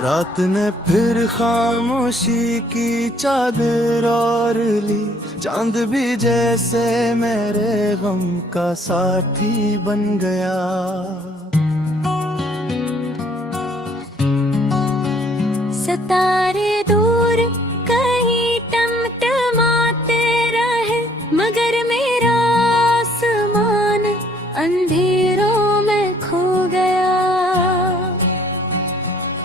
रात ने फिर खामोशी की चादर और ली, चांद भी जैसे मेरे गम का साथी बन गया। सितारे दूर कहीं टमटमाते रहे, मगर मेरा आसमान अंधेरों में खो गया।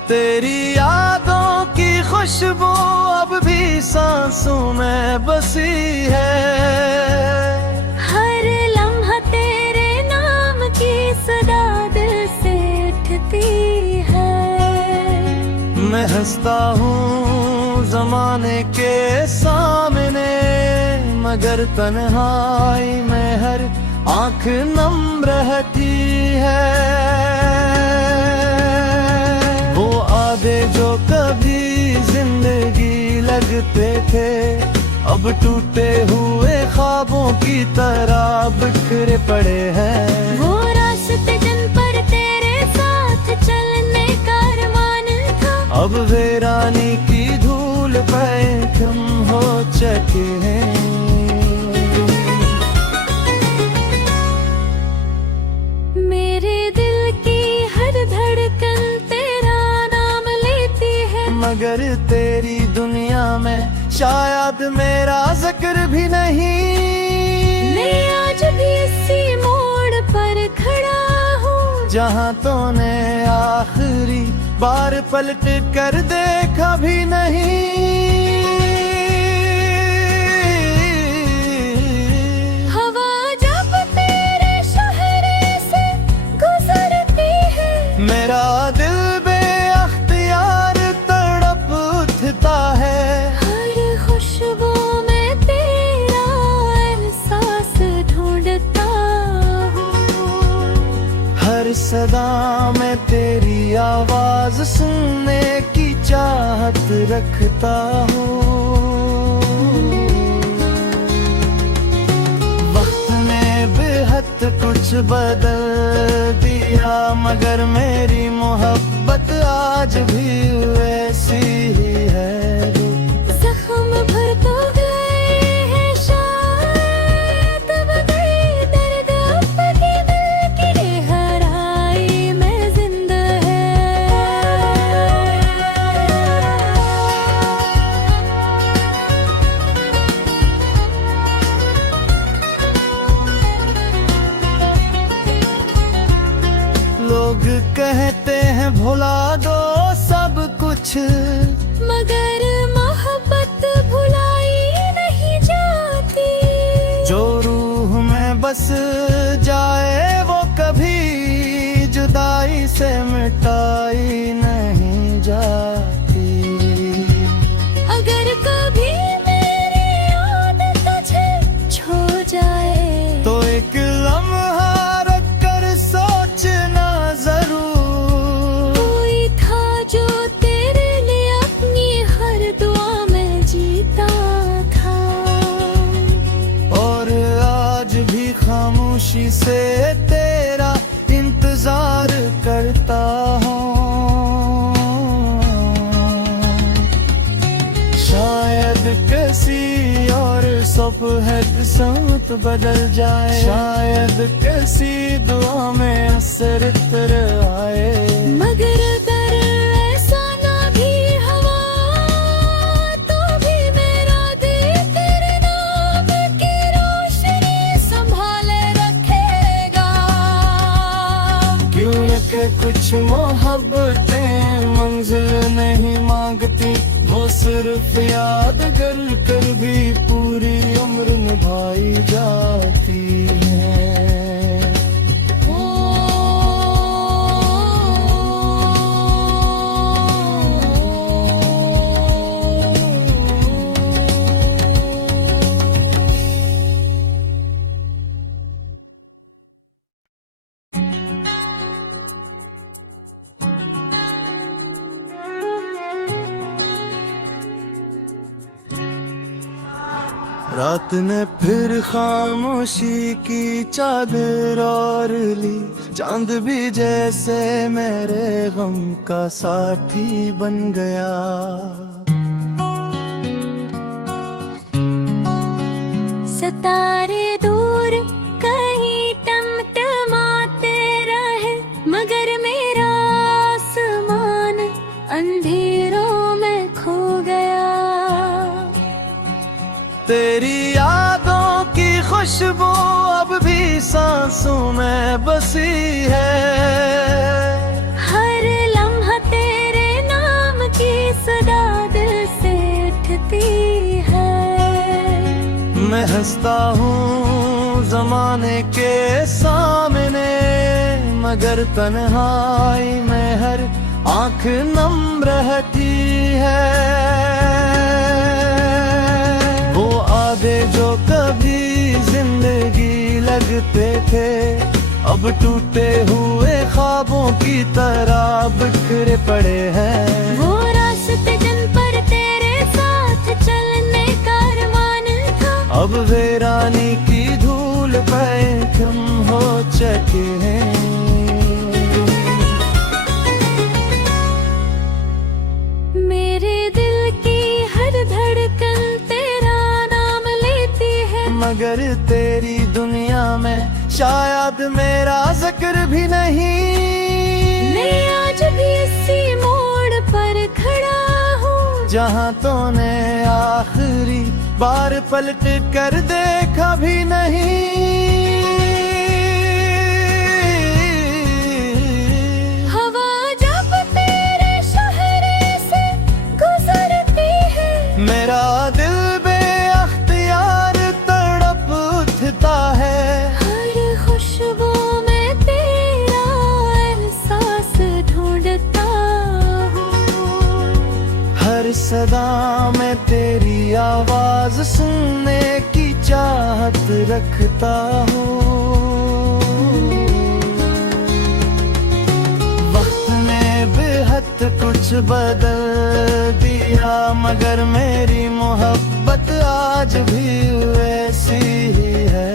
तेरी यादों की खुशबू अब भी सांसों में बसी है। हर लम्हा तेरे नाम की सदा दिल से उठती है। मैं हंसता हूँ जमाने के सामने, मगर तन्हाई में हर आंख नम रहती है। वो आधे जो कभी जिंदगी लगते थे, अब टूटे हुए ख्वाबों की तरह बिखरे पड़े हैं। वो रास्ते जिन पर तेरे साथ चलने का अरमान था, अब वीरानी की धूल पे कम हो चुके हैं। मेरे दिल की हर धड़कन तेरा नाम लेती है, मगर तेरी दुनिया में शायद मेरा जिक्र भी नहीं। मैं आज भी इसी मोड़ पर खड़ा हूँ, जहाँ तूने आखिरी बार पलट कर देखा भी नहीं। हवा जब तेरे शहरे से गुजरती है, मेरा दिल बेअख्तियार तड़प उठता है। हर खुशबू में तेरा एहसास ढूंढता हूँ। हर सदा में तेरी आवाज सुनने की चाहत रखता हूँ। वक्त ने बेहद कुछ बदल दिया, मगर मेरी मोहब्बत आज भी वैसी ही है। जख्म भर तो गए हैं शायद, तब गए दर्द अपने दिल की गहराई में जिंदा है। लोग कहते हैं भुला दो सब कुछ, मगर मोहब्बत भुलाई नहीं जाती। जो रूह में बस जाए वो कभी जुदाई से मिटाई नहीं जाती। अगर कभी मेरी याद तुझे छो जाए, तो एक लम्हा रख कर सोचना जरूर। कोई था जो तेरे लिए अपनी हर दुआ में जीता था, और आज भी खामोशी से तेरा इंतजार करता हूँ। शायद किसी और सुबह समत बदल जाए, शायद किसी दुआ में असर तर आए। मगर अगर ऐसा ना भी हुआ, तो भी मेरा दिल तेरे नाम की रोशनी संभाले रखेगा। क्यों कि कुछ मोहब्बतें मंजिल नहीं मांगती, वो सिर्फ याद कर भी पूरी उम्र निभाई जाती हैं। रात ने फिर खामोशी की चादर और ली, चांद भी जैसे मेरे गम का साथी बन गया। सितारे दूर कहीं टमटमाते रहे, मगर मेरा आसमान अंधेरों में खो गया। तेरी यादों की खुशबू अब भी सांसों में बसी है। हर लम्हा तेरे नाम की सदा दिल से उठती है। मैं हंसता हूँ जमाने के सामने, मगर तन्हाई में हर आंख नम रहती है। वो आधे जो कभी जिंदगी लगते थे, अब टूटे हुए ख्वाबों की तरह बिखरे पड़े हैं। वो रास्ते जिन पर तेरे साथ चलने का अरमान था, अब वीरानी की धूल पे खम हो चुके हैं। मेरे दिल की हर धड़कन तेरा नाम लेती है, मगर तेरी दुनिया में शायद मेरा जिक्र भी नहीं। मैं आज भी इसी मोड़ पर खड़ा हूँ, जहाँ तूने आखिरी बार पलट कर देखा भी नहीं। हवा जब तेरे शहरे से गुजरती है, मेरा दिल बेअख्तियार तड़प उठता है। हर खुशबू में तेरा एहसास ढूंढता हूँ। हर सदा में तेरी आवाज सुनने की चाहत रखता हूँ। वक्त ने बेहद कुछ बदल दिया, मगर मेरी मोहब्बत आज भी वैसी ही है।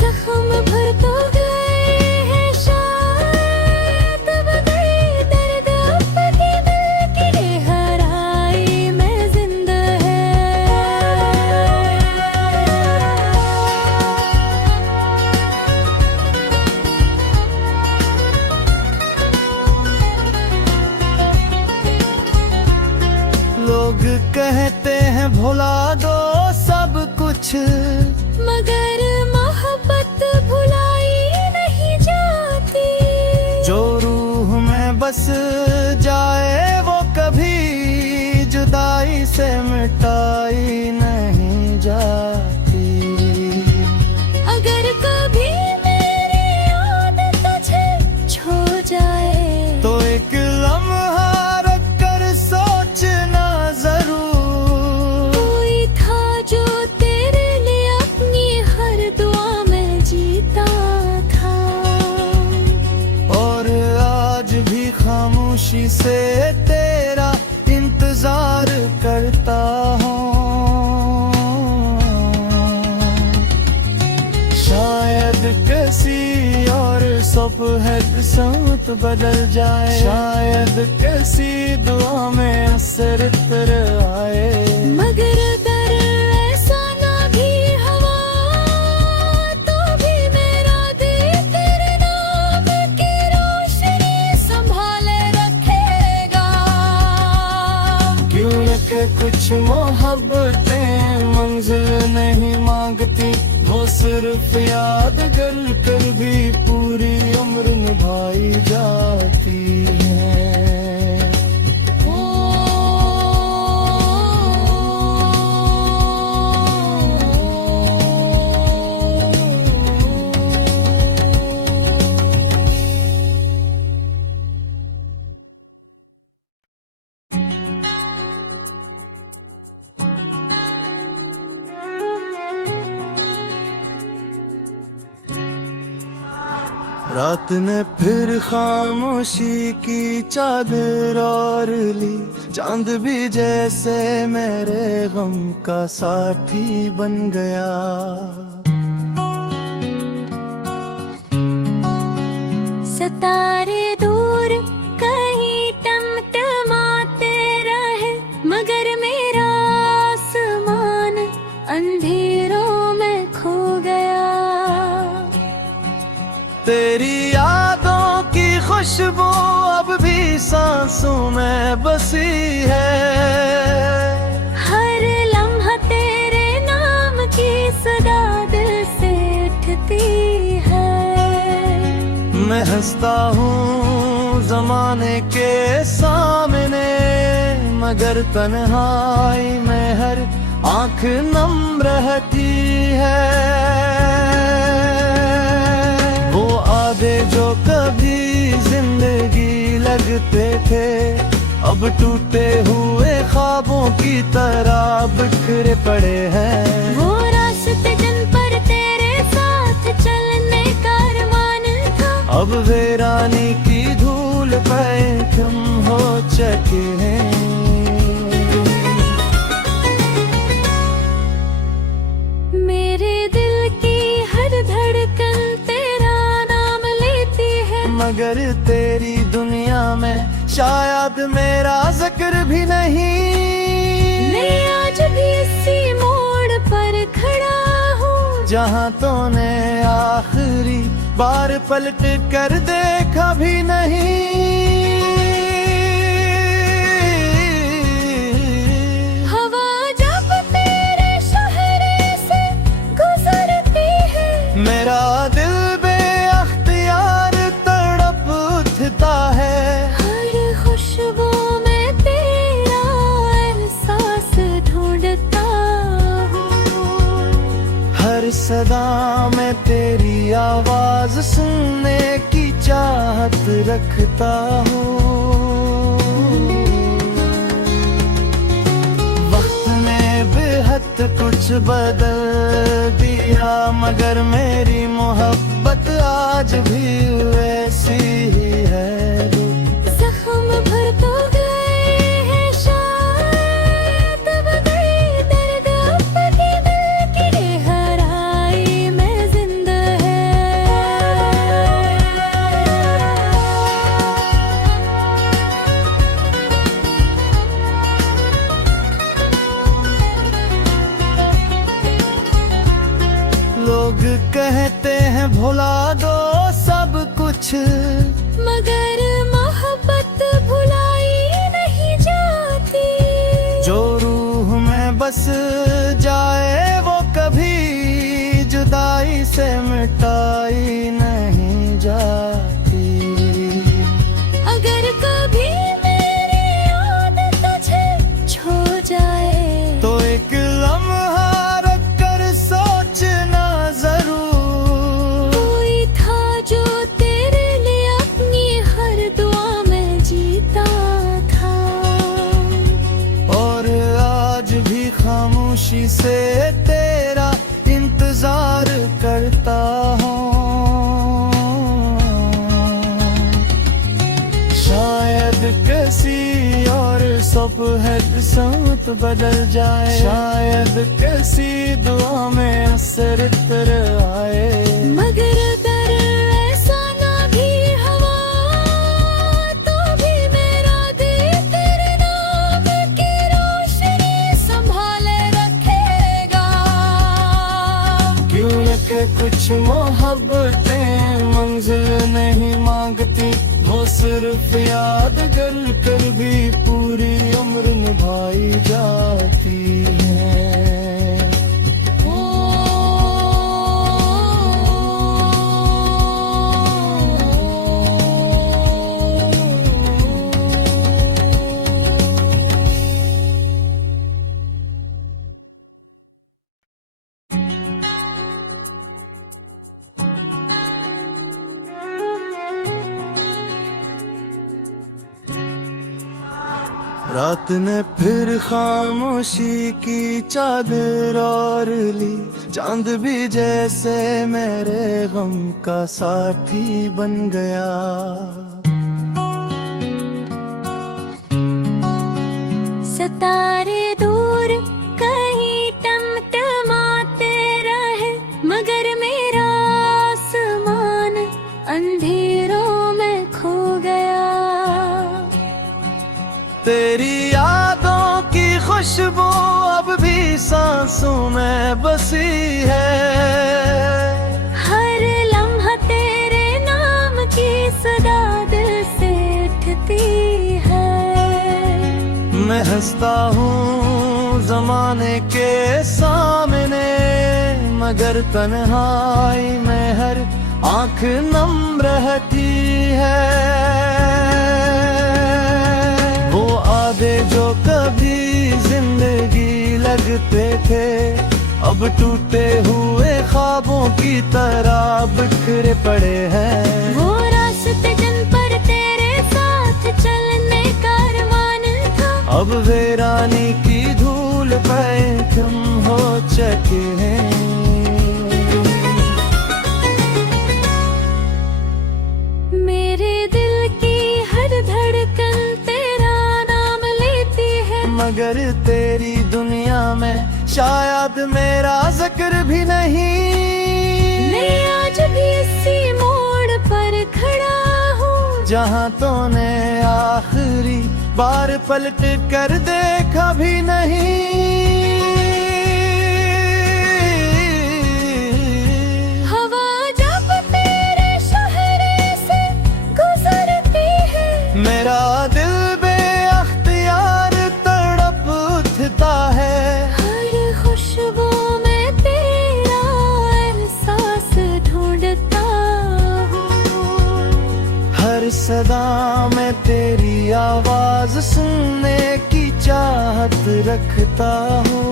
जख्म भर तो गए हैं शायद, तब गए दर्द अपने दिल की गहराई में जिंदा है। लोग कहते हैं भुला दो सब कुछ, मगर मोहब्बत भुलाई नहीं जाती। जो रूह में बस जाए वो कभी जुदाई से मिटाई नहीं जाती। अगर कभी मेरी याद तुझे छो जाए, तो एक लम्हा रख कर सोचना जरूर। कोई था जो तेरे लिए अपनी हर दुआ में जीता था, और आज भी खामोशी से तेरा इंतजार करता हूँ। शायद किसी और सुबह समत बदल जाए, शायद किसी दुआ में असर तर आए। मगर अगर ऐसा ना भी हुआ, तो भी मेरा दिल तेरे नाम की रोशनी संभाले रखेगा। क्यों के कुछ मोहब्बतें मंजिल नहीं मांगती, वो सिर्फ याद कर भी पूरी उम्र निभाई जाती है। रात ने फिर खामोशी की चादर और ली, चांद भी जैसे मेरे गम का साथी बन गया। सितारे दूर कहीं टमटमाते रहे, मगर मेरा आसमान अंधेरों में खो गया। तेरी यादों की खुशबू अब भी सांसों में बसी है। हर लम्हा तेरे नाम की सदा दिल से उठती है। मैं हंसता हूँ जमाने के सामने, मगर तन्हाई में हर आंख नम रहती है। वो आधे जो कभी जिंदगी लगते थे, अब टूटे हुए ख्वाबों की तरह बिखरे पड़े हैं। वो रास्ते जिन पर तेरे साथ चलने का अरमान था, अब वीरानी की धूल पे तुम हो चुके हैं। मेरे दिल की हर धड़कन तेरा नाम लेती है, मगर तेरी दुनिया में शायद मेरा जिक्र भी नहीं। मैं आज भी इसी मोड़ पर खड़ा हूँ, जहाँ तूने आखिरी बार पलट कर देखा भी नहीं। हवा जब तेरे शहरे से गुजरती है, मेरा दिल बेअख्तियार तड़प उठता है। हर खुशबू में तेरा एहसास ढूंढता हूँ। हर सदा में तेरी आवाज सुनने की चाहत रखता हूँ। वक्त ने बेहद कुछ बदल दिया, मगर मेरी मोहब्बत आज भी वैसी ही है। जख्म भर तो गए हैं शायद, अब गए दर्द अपने दिल की गहराई में जिंदा है। लोग कहते हैं भुला दो सब कुछ, मगर मोहब्बत भुलाई नहीं जाती। जो रूह में बस जाए वो कभी जुदाई से मिटाई नहीं जाती। अगर कभी मेरी याद तुझे छो जाए, तो एक लम्हा रख कर सोचना जरूर। कोई था जो तेरे लिए अपनी हर दुआ में जीता था, और आज भी खामोशी से तेरा इंतजार करता हूँ। शायद किसी और सुबह समत बदल जाए, शायद किसी दुआ में असर तर आए। मगर अगर ऐसा ना भी हवा, तो भी मेरा दिल तेरे नाम की रोशनी संभाले रखेगा। क्यों के कुछ मोहब्बतें मंजिल नहीं मांगती, वो सिर्फ याद कर भी पूरी उम्र निभाई जाती हैं। रात ने फिर खामोशी की चादर ओढ़ ली, चांद भी जैसे मेरे गम का साथी बन गया। सितारे दूर कहीं टमटमाते रहे, मगर मेरा आसमान अंधेरों में खो गया। तेरी यादों की खुशबू अब भी सांसों में बसी है। हर लम्हा तेरे नाम की सदा दिल से उठती है। मैं हंसता हूँ जमाने के सामने, मगर तन्हाई में हर आंख नम रहती है। वो आधे जो कभी जिंदगी लगते थे, अब टूटे हुए ख्वाबों की तरह बिखरे पड़े हैं। वो रास्ते जिन पर तेरे साथ चलने का अरमान था, अब वीरानी की धूल पे कम हो चुके हैं। मेरे दिल की हर धड़कन तेरा नाम लेती है, मगर तेरी दुनिया में शायद मेरा जिक्र भी नहीं। मैं आज भी इसी मोड़ पर खड़ा हूँ, जहाँ तूने आखिरी बार पलट कर देखा भी नहीं। हवा जब तेरे शहरे से गुजरती है, मेरा दिल बेअख्तियार तड़प उठता है। हर खुशबू में तेरा एहसास ढूंढता हूँ। हर सदा में तेरी आवाज सुनने की चाहत रखता हूँ।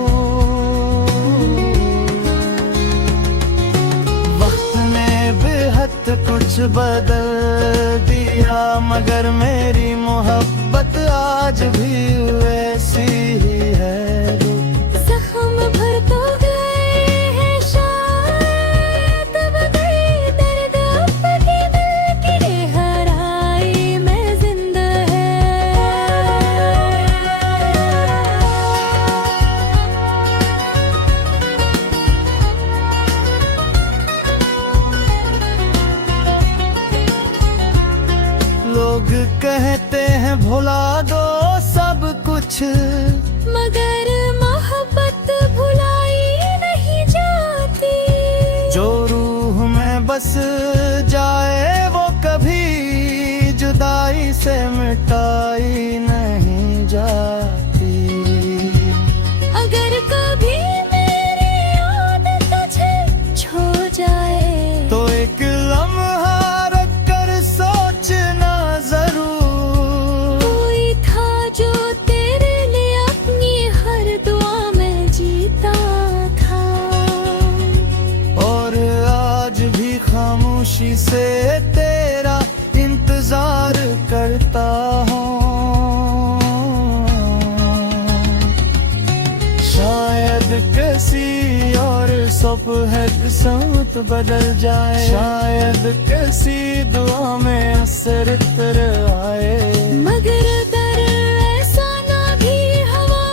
वक्त ने बेहद कुछ बदल दिया, मगर मेरी मोहब्बत आज भी वैसी ही है। जख्म भर तो गए हैं शायद, मगर दर्द अपनी दिल की गहराई में जिंदा है। लोग कहते हैं भुला दो सब कुछ, मगर मोहब्बत भुलाई नहीं जाती। जो रूह में बस जाए वो कभी जुदाई से मिटाई नहीं जाती। अगर कभी मेरी याद तुझे छो जाए, तो एक लम्हा रख कर सोचना जरूर। कोई था जो तेरे लिए अपनी हर दुआ में जीता था, और आज भी खामोशी से तेरा इंतजार करता हूँ। शायद किसी और सुबह किस्मत बदल जाए, शायद किसी दुआ में असर तर आए। मगर दर ऐसा ना भी हवा,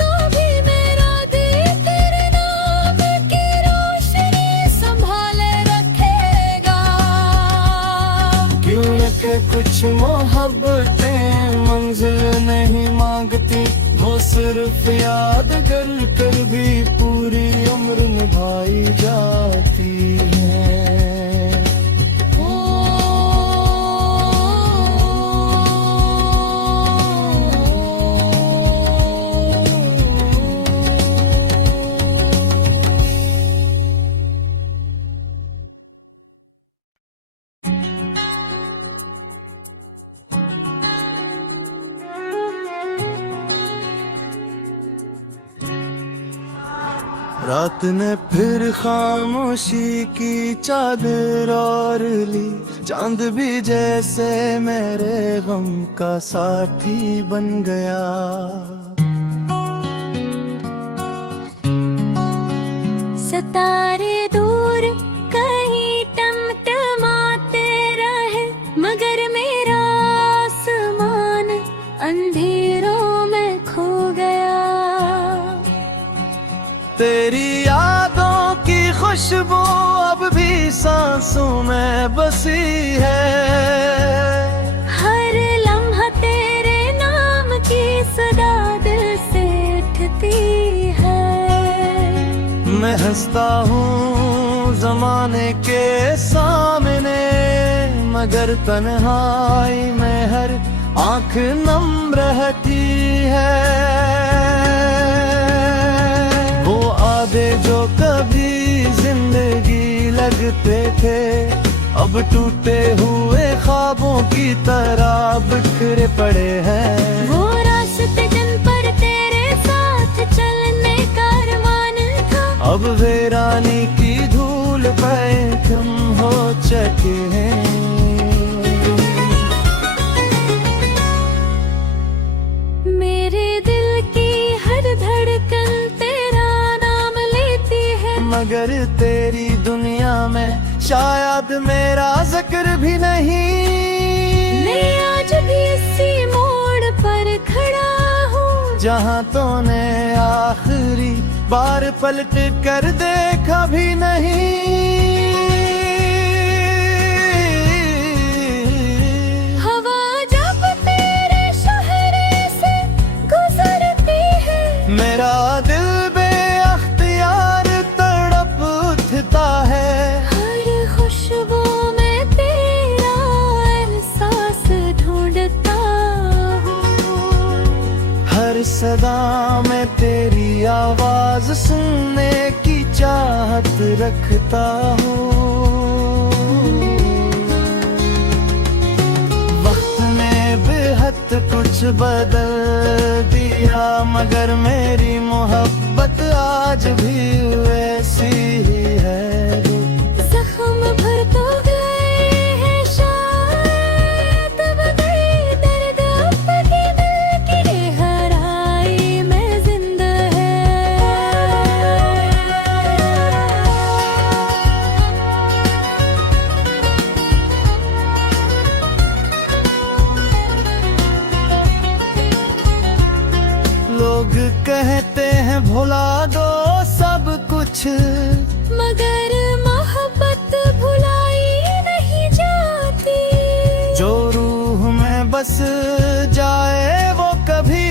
तो भी मेरा दिल तेरे नाम की रोशनी संभाले रखेगा। क्यों के कुछ मोहब्बतें मंजिल नहीं मांगती, वो सिर्फ याद कर भी पूरी उम्र निभाई जाती है। रात ने फिर खामोशी की चादर और ली, चांद भी जैसे मेरे गम का साथी बन गया। सितारे दूर कहीं टमटमाते रहे, मगर मेरा आसमान अंधेरों में तेरी यादों की खुशबू अब भी सांसों में बसी है। हर लम्हा तेरे नाम की सदा दिल से उठती है। मैं हंसता हूँ जमाने के सामने, मगर तन्हाई में हर आंख नम रहती है। वो आधे जो कभी जिंदगी लगते थे, अब टूटे हुए ख्वाबों की तरह बिखरे पड़े हैं। वो रास्ते जिन पर तेरे साथ चलने का अरमान था, अब वीरानी की धूल पे कम हो चुके हैं। मेरे दिल की हर धड़कन तेरा नाम लेती है, मगर तेरी दुनिया में शायद मेरा जिक्र भी नहीं। मैं आज भी इसी मोड़ पर खड़ा हूँ, जहाँ तूने आखिरी बार पलट कर देखा भी नहीं। हवा जब तेरे शहरे से गुजरती है, मेरा दिल बेअख्तियार तड़प उठता है। हर खुशबू में तेरा एहसास ढूंढता हूँ, हर सदा में तेरी आवाज सुनने की चाहत रखता हूँ। वक्त ने बेहद कुछ बदल दिया, मगर मेरी मोहब्बत आज भी वैसी ही है। जख्म भर तो गए हैं शायद, बगैर दर्द अपने दिल की गहराई में जिंदा है। लोग कहते हैं भुला दो सब कुछ, मगर मोहब्बत भुलाई नहीं जाती। जो रूह में बस जाए वो कभी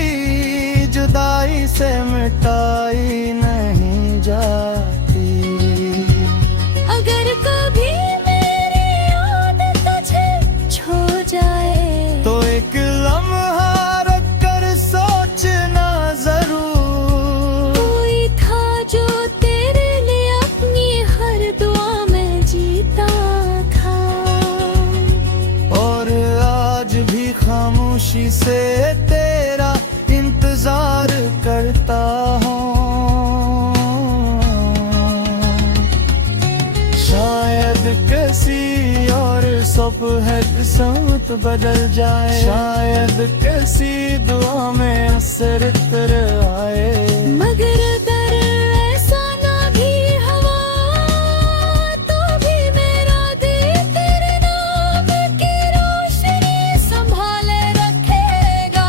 जुदाई से मिटाई नहीं जाती। अगर कभी मेरी याद तुझे छो जाए, तो एक लम्हा रख कर सोचना जरूर। कोई था जो तेरे लिए अपनी हर दुआ में जीता था, और आज भी खामोशी से तेरा इंतजार करता हूँ। शायद किसी और सुबह किस्मत बदल जाए, शायद किसी दुआ में असर इतर आए। मगर अगर ऐसा ना भी हुआ, तो भी मेरा दिल तेरे नाम की रोशनी संभाले रखेगा।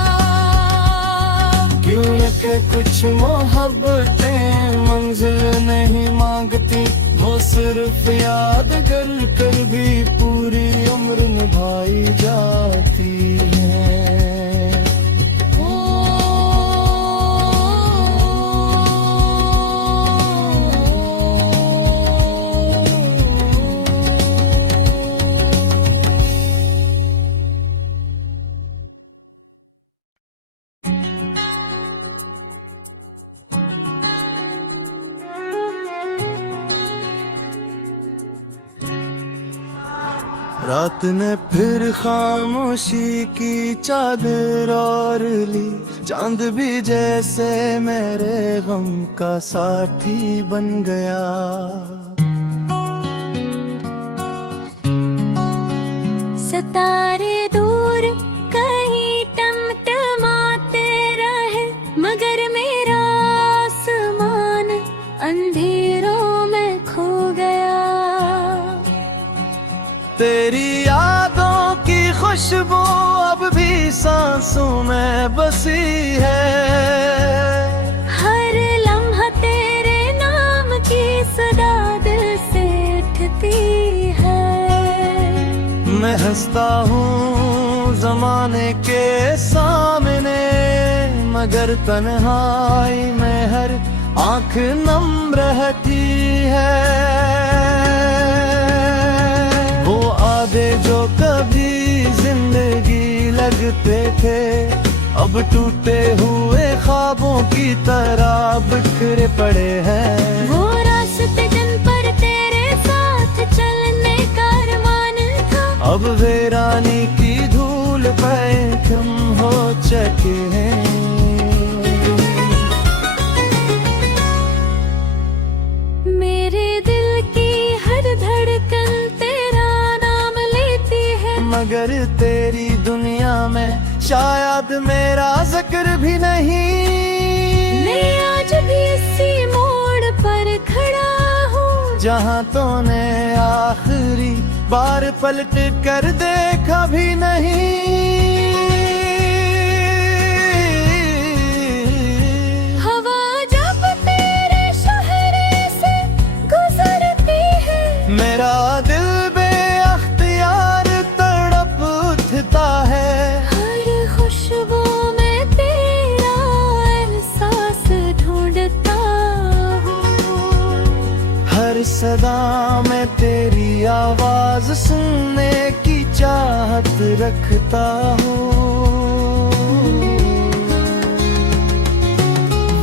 क्यों के कुछ मोहब्बतें मंजिल नहीं मांगती, वो सिर्फ याद कर भी पूरी उम्र निभाई जाती है। रात ने फिर खामोशी की चादर और ली, चांद भी जैसे मेरे गम का साथी बन गया। सितारे दूर कहीं टमटमाते रहे, मगर मेरा आसमान अंधेरों में खो गया। तेरी यादों की खुशबू अब भी सांसों में बसी है। हर लम्हा तेरे हंसता हूँ जमाने के सामने, मगर तन्हाई में हर आंख नम रहती है। वो आधे जो कभी जिंदगी लगते थे, अब टूटे हुए ख्वाबों की तरह बिखरे पड़े हैं। वो रास्ते जिन पर तेरे साथ चलने का अरमान था, अब वीरानी की धूल पे कम हो चुके हैं। मेरे दिल की हर धड़कन तेरा नाम लेती है, मगर तेरी दुनिया में शायद मेरा जिक्र भी नहीं। मैं आज भी इसी मोड़ पर खड़ा हूँ, जहाँ तूने आखिरी बार पलट कर देखा भी नहीं। हवा जब तेरे शहरे से गुजरती है, मेरा दिल बेअख्तियार तड़प उठता है। हर खुशबू में तेरा एहसास ढूंढता हूँ, हर सदा में तेरी आवाज सुनने की चाहत रखता हूँ।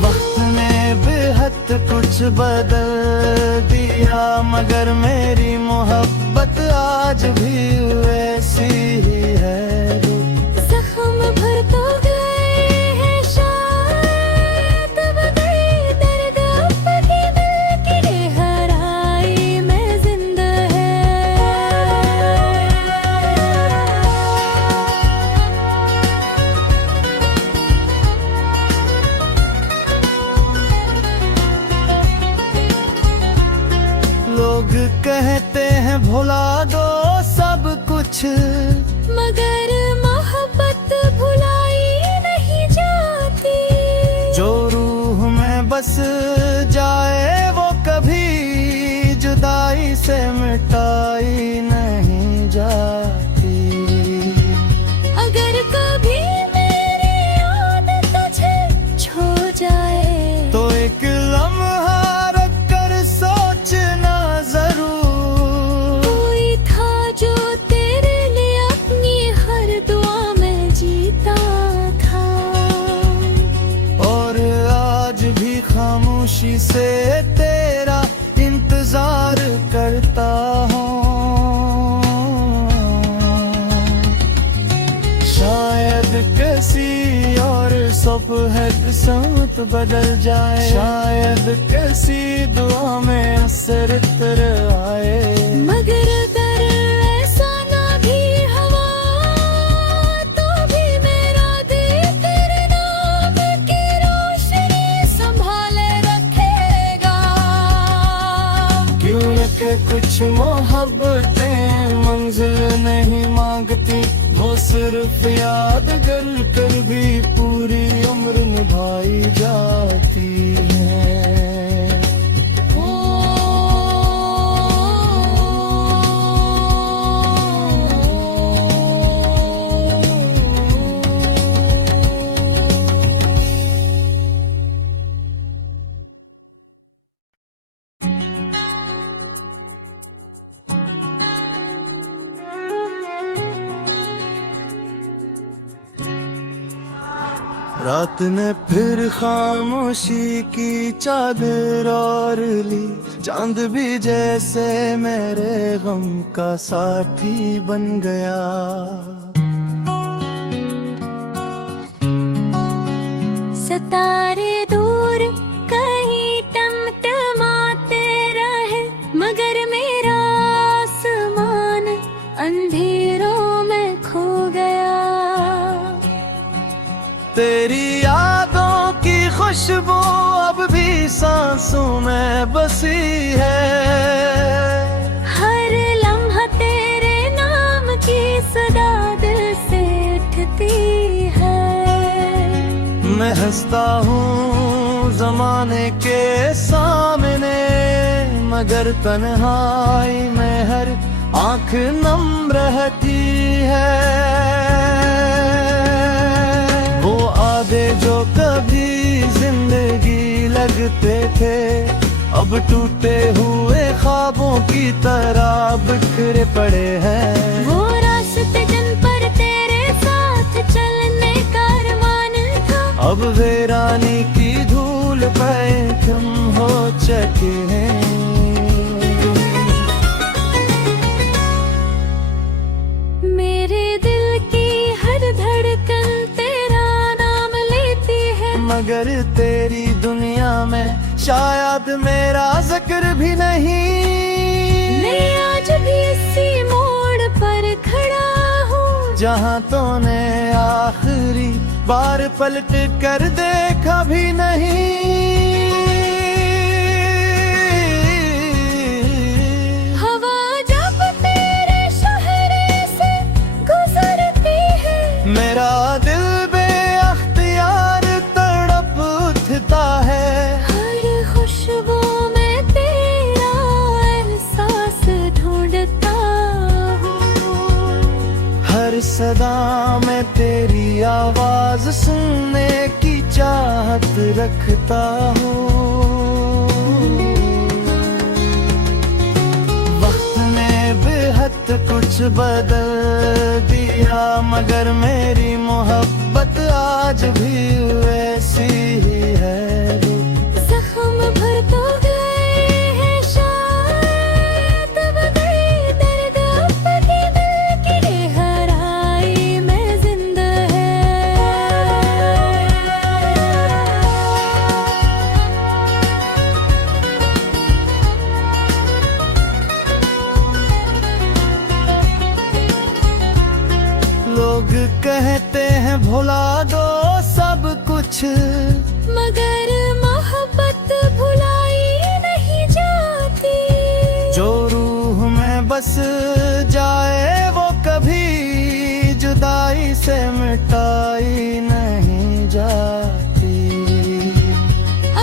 वक्त ने बेहद कुछ बदल दिया, मगर मेरी मोहब्बत आज भी वैसी ही है। जख्म भर तो गए हैं शायद, मगर दर्द अपनी दिल की गहराई में जिंदा है। लोग कहते हैं भुला दो सब कुछ, मगर मोहब्बत भुलाई नहीं जाती। जो रूह में बस जाए वो कभी जुदाई से मिटाई नहीं जाती। अगर कभी मेरी याद तुझे छो जाए, तो एक लम्हा रख कर सोचना जरूर। कोई था जो तेरे लिए अपनी हर दुआ में जीता था, और आज भी खामोशी से तेरा इंतजार करता हूँ। शायद किसी और सुबह किस्मत बदल जाए, शायद किसी दुआ में असर इतर आए। मगर अगर ऐसा ना भी हुआ, तो भी मेरा दिल तेरे नाम की रोशनी संभाले रखेगा। क्यों न के कुछ मोहब्बतें मंजिल नहीं मांगती, वो सिर्फ याद कर भी पूरी उम्र निभाई जाती हैं। रात ने फिर खामोशी की चादर और ली, चांद भी जैसे मेरे गम का साथी बन गया। सितारे दूर कहीं टमटमाते रहे, मगर मेरा आसमान अंधेरों में खो गया। तेरी यादों की खुशबू अब भी सांसों में बसी है। हर लम्हा तेरे नाम की सदा दिल से उठती है। मैं हंसता हूँ जमाने के सामने, मगर तन्हाई में हर आंख नम रहती है। वो आधे जो कभी जिंदगी लगते थे, अब टूटे हुए ख्वाबों की तरह बिखरे पड़े हैं। वो रास्ते जिन पर तेरे साथ चलने का अरमान था, अब वीरानी की धूल पे कम हो चुके हैं। मेरे दिल की हर धड़कन तेरा नाम लेती है, मगर तेरी दुनिया में शायद मेरा जिक्र भी नहीं। मैं आज भी इसी मोड़ पर खड़ा हूँ, जहाँ तूने आखिरी बार पलट कर देखा भी नहीं। हवा जब तेरे शहरे से गुजरती है, मेरा दिल बेअख्तियार तड़प उठता है। हर खुशबू में तेरा एहसास ढूंढता हूँ, हर सदा में तेरी आवाज सुनने की चाहत रखता हूँ। वक्त ने बेहद कुछ बदल दिया, मगर मेरी मोहब्बत आज भी वैसी ही है। जख्म भर तो गए हैं शायद, मगर दर्द अपने दिल की गहराई में जिंदा है। लोग कहते हैं भुला दो सब कुछ, मगर मोहब्बत भुलाई नहीं जाती। जो रूह में बस जाए वो कभी जुदाई से मिटाई नहीं जाती।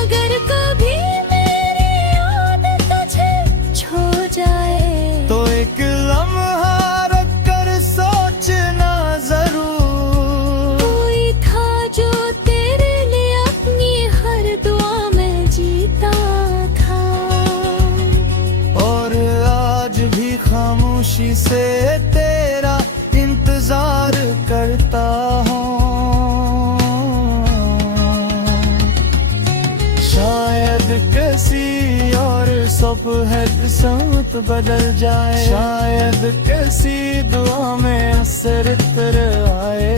अगर कभी मेरी याद तुझे छो जाए, तो एक लम्हा रख कर सोचना जरूर। कोई था जो तेरे लिए अपनी हर दुआ में जीता था, और आज भी खामोशी से तेरा इंतजार करता हूँ। शायद किसी और सुबह किस्मत बदल जाए, शायद किसी दुआ में असर इतर आए।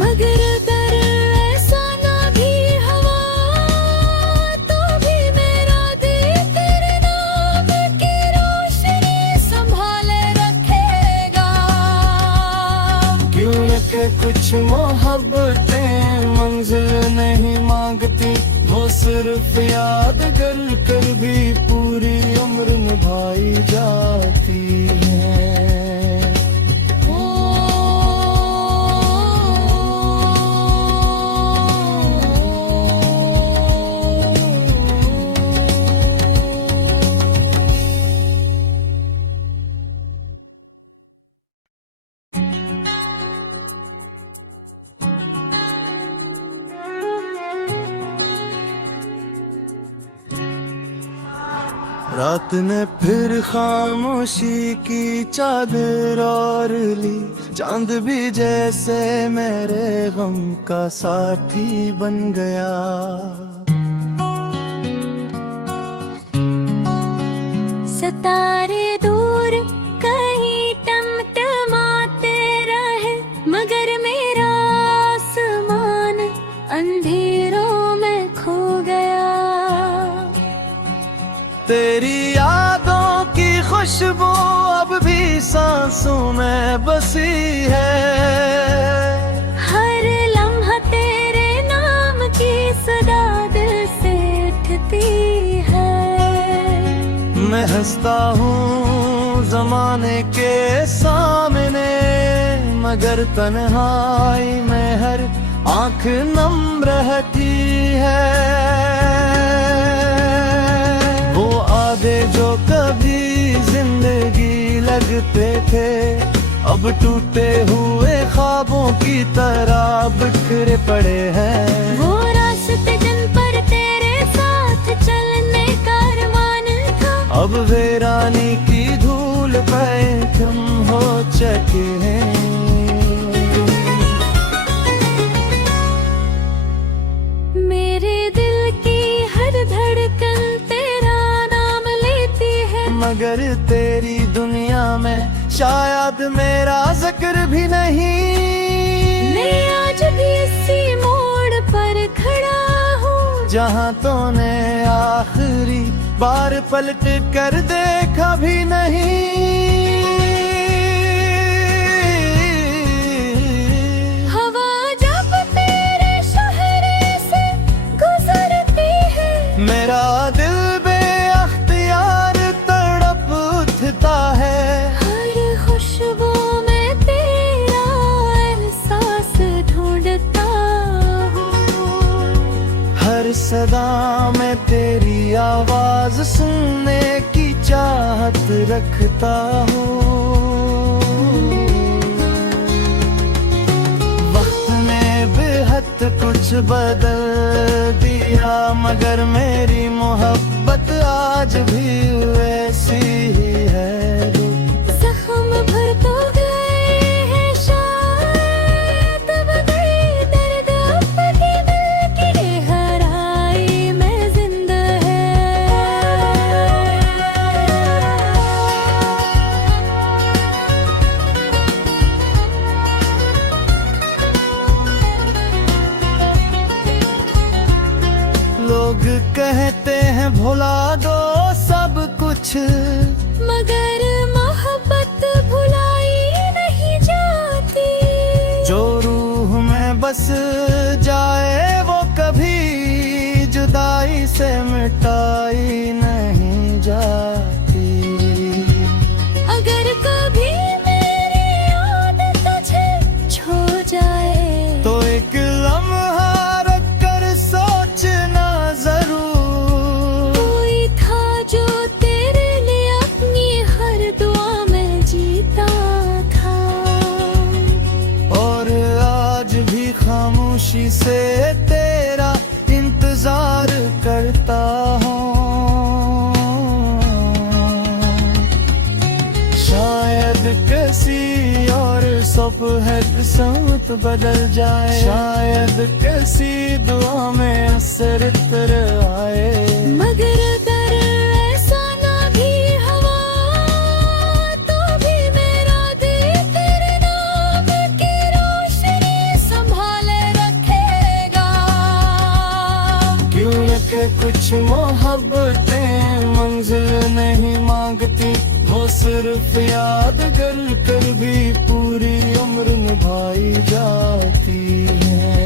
मगर अगर ऐसा ना भी हुआ, तो भी मेरा दिल तेरे नाम की रोशनी संभाले रखेगा। क्यों के कुछ मोहब्बतें मंजिल नहीं मांगती, वो सिर्फ याद कर कर भी पूरी उम्र निभाई जाती हैं। रात ने फिर खामोशी की चादर और ली, चांद भी जैसे मेरे गम का साथी बन गया। सितारे दूर कहीं टमटमाते रहे, मगर मेरा आसमान अंधेरों में खो गया। तेरी यादों की खुशबू अब भी सांसों में बसी है। हर लम्हा तेरे नाम की सदा दिल से उठती है। मैं हंसता हूँ जमाने के सामने, मगर तन्हाई में हर आंख नम रहती है। वो आधे जो कभी जिंदगी लगते थे, अब टूटे हुए ख्वाबों की तरह बिखरे पड़े हैं। वो रास्ते जिन पर तेरे साथ चलने का अरमान था, अब वीरानी की धूल पे तुम हो चुके हैं। मेरे दिल की हर धड़कन तेरा नाम लेती है, मगर तेरी दुनिया में शायद मेरा जिक्र भी नहीं। मैं आज भी इसी मोड़ पर खड़ा हूँ, जहाँ तूने आखिरी बार पलट कर देखा भी नहीं। हवा जब तेरे शहर से गुजरती है, मेरा दिल बेअख्तियार तड़प उठता है। हर खुशबू में तेरा एहसास ढूंढता हूँ, हर सदा में तेरी आवाज सुनने की चाहत रखता हूँ। वक्त ने बेहद कुछ बदल दिया, मगर मेरी मोहब्बत आज भी वैसी ही है। जख्म भर तो गए हैं शायद, मगर दर्द अपनी दिल की गहराई में जिंदा है। लोग कहते हैं भुला दो सब कुछ, मगर मोहब्बत भुलाई नहीं जाती। जो रूह में बस जाए वो कभी जुदाई से मिटाई नहीं जाती। अगर कभी मेरी याद तुझे छो जाए, तो एक लम्हा रख कर सोचना जरूर। कोई था जो तेरे लिए अपनी हर दुआ में जीता था, और आज भी खामोशी से तेरा इंतजार करता हूँ। शायद किसी और सुबह किस्मत बदल जाए, शायद किसी दुआ में असर इतर आए। मगर अगर ऐसा ना भी हुआ, तो भी मेरा दिल तेरे नाम की रोशनी संभाले रखेगा। क्यों के कुछ मोहब्बतें मंजिल नहीं मांगती, वो सिर्फ याद कर भी पूरी उम्र निभाई जाती है।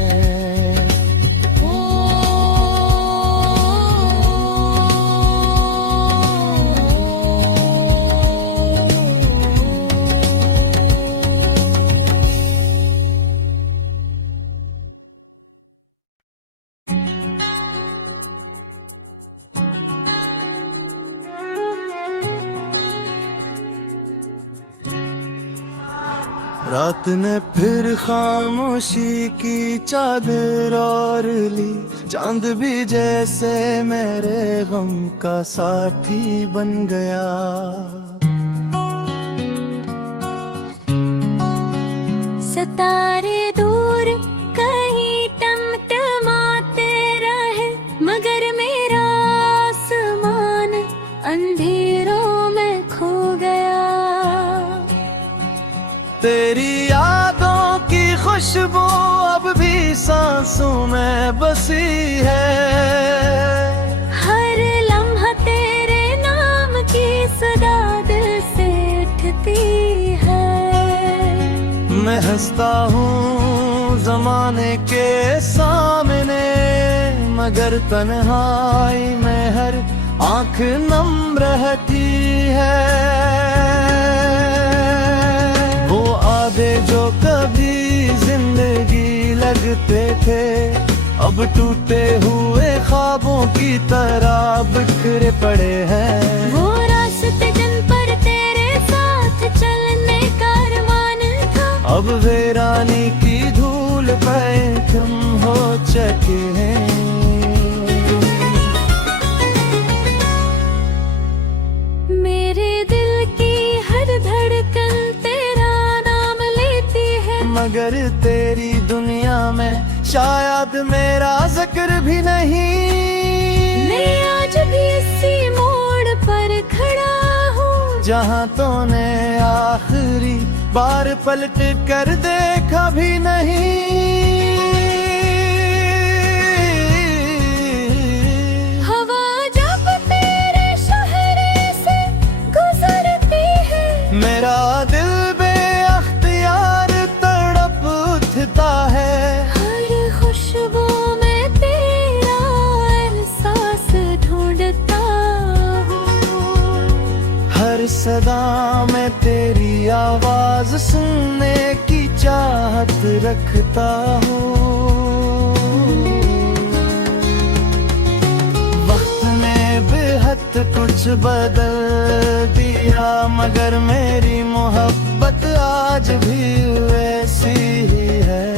रात ने फिर खामोशी की चादर और ली, चांद भी जैसे मेरे गम का साथी बन गया। सितारे दूर कहीं टमटमाते रहे, मगर मेरा आसमान अंधेरों में खो गया। तेरी यादों की खुशबू अब भी सांसों में बसी है। हर लम्हा तेरे नाम की सदा दिल से उठती है। मैं हंसता हूँ जमाने के सामने, मगर तन्हाई में हर आंख नम रहती है। वो आधे जो कभी जिंदगी लगते थे, अब टूटे हुए ख्वाबों की तरह बिखरे पड़े हैं। वो रास्ते जिन पर तेरे साथ चलने अब वीरानी की धूल पे तुम हो चके हैं। मेरे दिल की हर धड़कन तेरा नाम लेती है, मगर तेरी दुनिया में शायद मेरा जिक्र भी नहीं। मैं आज भी इसी मोड़ पर खड़ा हूँ जहाँ तूने आखिरी बार पलट कर देखा भी नहीं। हवा जब तेरे शहरे से गुजरती है, मेरा दिल बेअख्तियार तड़प उठता है। हर खुशबू में तेरा एहसास ढूंढता हूँ, हर सदा में तेरी आवाज सुनने की चाहत रखता हूँ। वक्त ने बेहद कुछ बदल दिया, मगर मेरी मोहब्बत आज भी वैसी ही है।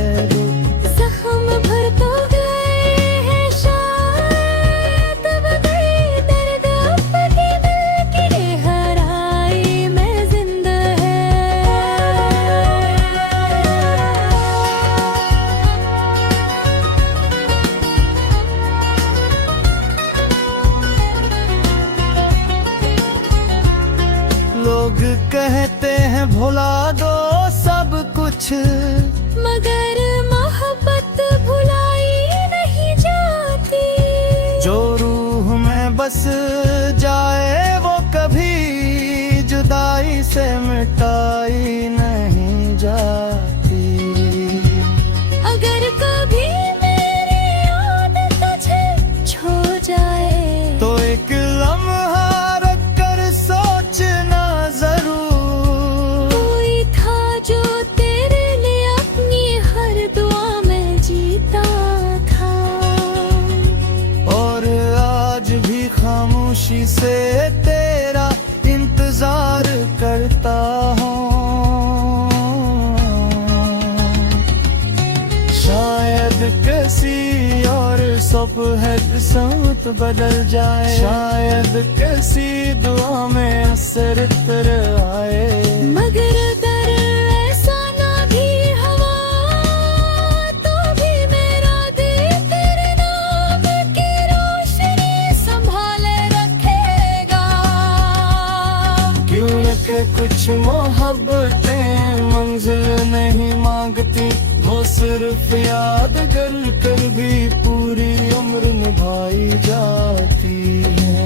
जख्म भर तो गए हैं शायद, मगर दर्द अपने दिल की गहराई में जिंदा है। लोग कहते हैं भुला दो सब कुछ, मगर मोहब्बत भुलाई नहीं जाती। जो रूह में बस जाए वो कभी जुदाई से मिटाई नहीं जाती। अगर कभी मेरी याद तुझे छू जाए, तो एक लम्हा रख कर सोचना जरूर। कोई था जो तेरे लिए अपनी हर दुआ में जीता था, और आज भी खामोशी से तेरा इंतजार करता हूँ। शायद किसी और सुबह किस्मत बदल जाए, शायद किसी दुआ में असर तर आए। मगर अगर ऐसा ना भी हुआ, तो भी मेरा दिल तेरे नाम की रोशनी संभाले रखेगा। क्यों न के कुछ मोहब्बतें मंजिल नहीं मांगती, वो सिर्फ याद कर भी पूरी उम्र निभाई जाती है।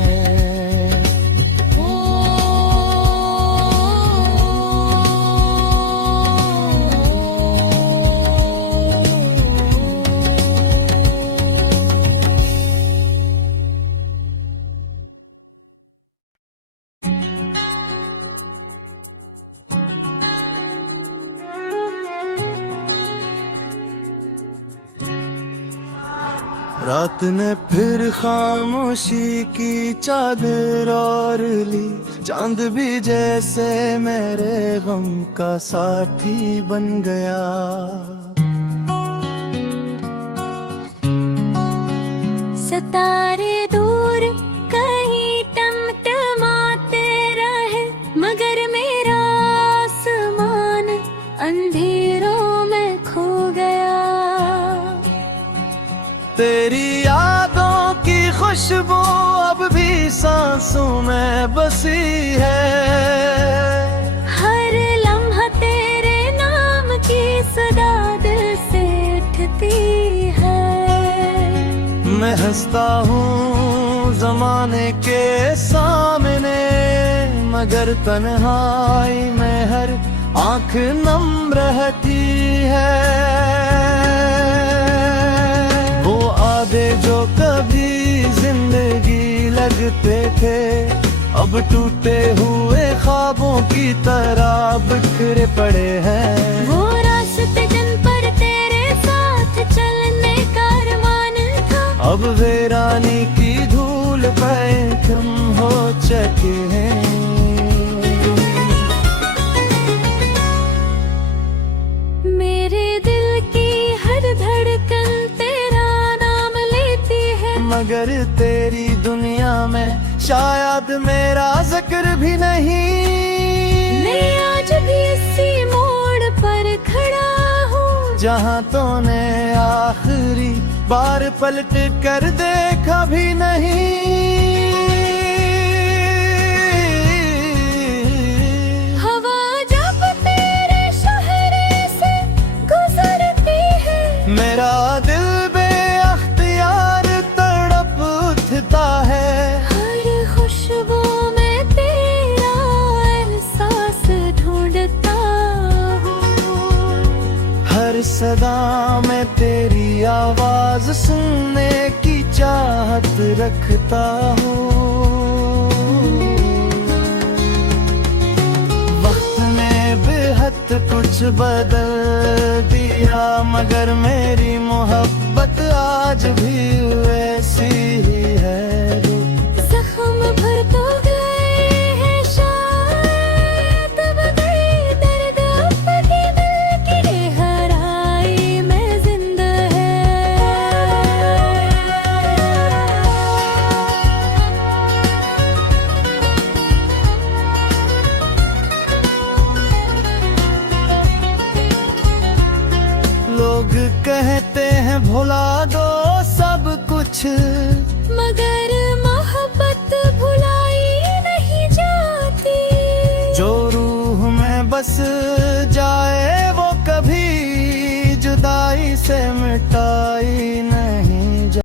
रात ने फिर खामोशी की चादर ओढ़ ली, चांद भी जैसे मेरे गम का साथी बन गया। सितारे दूर कहीं टमटमाते रहे, मगर मेरा आसमान अंधेरों में खो गया। तेरी यादों की खुशबू अब भी सांसों में बसी है। हर लम्हा तेरे नाम की सदा दिल से उठती है। मैं हंसता हूँ जमाने के सामने, मगर तन्हाई में हर आंख नम रहती है। वो आधे जो कभी जिंदगी लगते थे, अब टूटे हुए ख्वाबों की तरह बिखरे पड़े हैं। वो रास्ते जिन पर तेरे साथ चलने का अरमान था, अब वीरानी की धूल पे तुम हो चके हैं। याद मेरा जिक्र भी नहीं। मैं आज भी इसी मोड़ पर खड़ा हूँ जहाँ तूने आखिरी बार पलट कर देखा भी नहीं। हवा जब तेरे शहर से गुजरती है, मेरा दिल बेअख्तियार तड़प उठता है। हर खुशबू में तेरा एहसास ढूंढता हूँ, हर सदा में तेरी आवाज सुनने की चाहत रखता हूँ। वक्त ने बेहद कुछ बदल दिया, मगर मेरी मोहब्बत आज भी वैसी ही है। जख्म भर तो गए हैं शायद, बगैर दर्द अपने दिल की गहराई में जिंदा है। लोग कहते हैं भुला दो सब कुछ, मगर मोहब्बत भुलाई नहीं जाती। जो रूह में बस